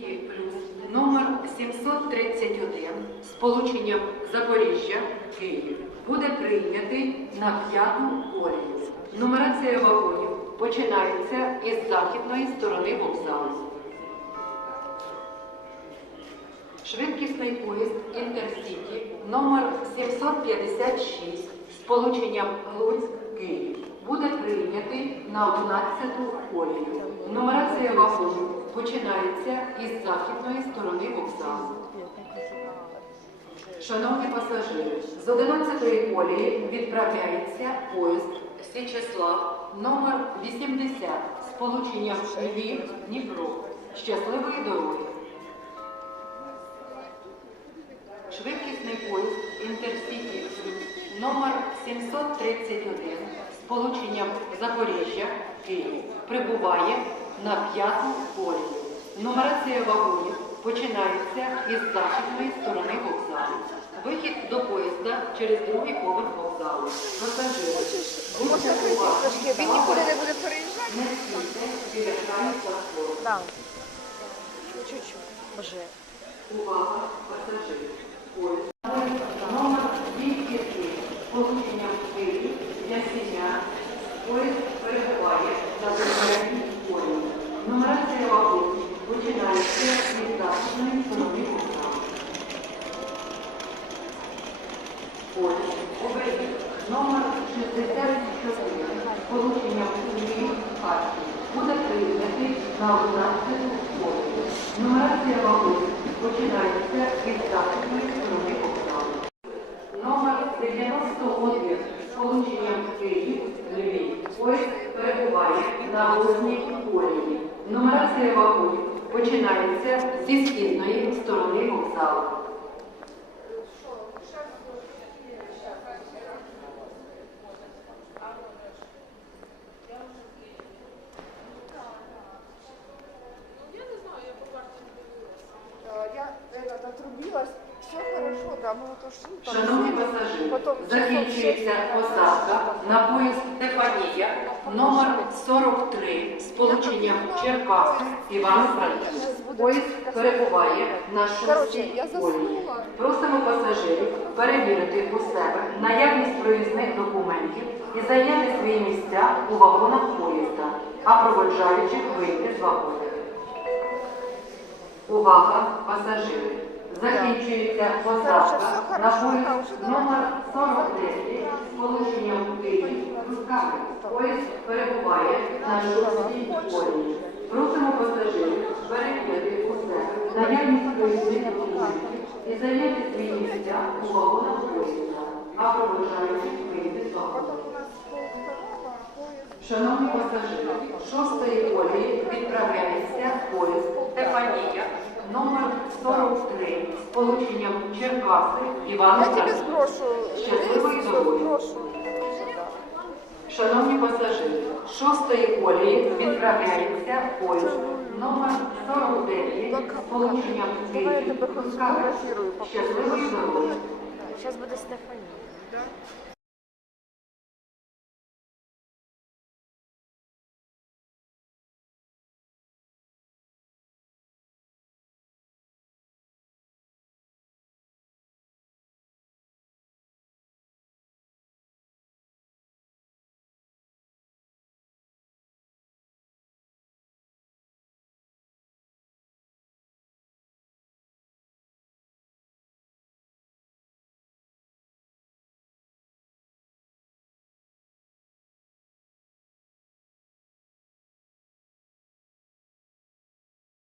плюс номер 731 з полученням Запоріжжя Київ буде прийнятий на п'яту колію. Нумерація вагонів починається із західної сторони вокзалу. Швидкісний поїзд Інтерсіті номер 756 з полученням Луцьк-Київ буде прийнятий на 11-ту колію. Нумерація вагонів починається із західної сторони вокзалу. Шановні пасажири, з 11-ї колії відправляється поїзд Січеслав номер 80 з полученням Львів-Дніпро. Щасливої дороги! Швидкісний поїзд Інтерсіті номер 731 з полученням Запоріжжя Київ прибуває на п'яту колію. Нумерація вагонів починається із західної сторони вокзалу. Вихід до поїзда через другий поверх вокзалу. Пасажири, будьте уважні, Він нікуди не буде переїжджати? не стійте біля краю платформи. Чуть-чуть. Увага, пасажири. Поїзд номер 203 з полученням Київ для сім'я. Поїзд перебуває на безпеки колії. Нумерація вагонів починається від західної сторони вокзалу. Поїзд оберіг номер 64 з полученням Київ Харків буде прийнятий на 11 колію. Нумерація вагонів починається від західної сторони вокзалу. Номер 91 з полученням Київ Львів. Поїзд перебуває на восьмій колії. Нумерація вагонів починається зі східної сторони вокзалу. Ушли. там Шановні пасажири, закінчується посадка на поїзд Стефанія номер 43 з полученням Черкаси Івано-Франківськ. Поїзд перебуває на шостій колії. Просимо пасажирів перевірити у себе наявність проїзних документів і зайняти свої місця у вагонах поїзда, а проводжаючих вийти з вагонів. Увага, пасажири! Закінчується посадка на поїзд номер 49 з полученням Київ Русками. Поїзд перебуває на шостій колії. Просимо пасажирів перевірити у себе наявність проїзних документів і зайняти свої місця у вагонах поїзда, а проводжаючих вийти з вагонів. Потом у нас полуторного поезд. Шановні пасажири, шостої колії відправляється поїзд Стефанія номер 43 з полученням Черкаси Івана. Щасливої дороги. Шановні пасажири, шостої колії відправляється поїзд номер 49 з полученням Київ. Щасливої дороги. Зараз буде Стефанія. Да?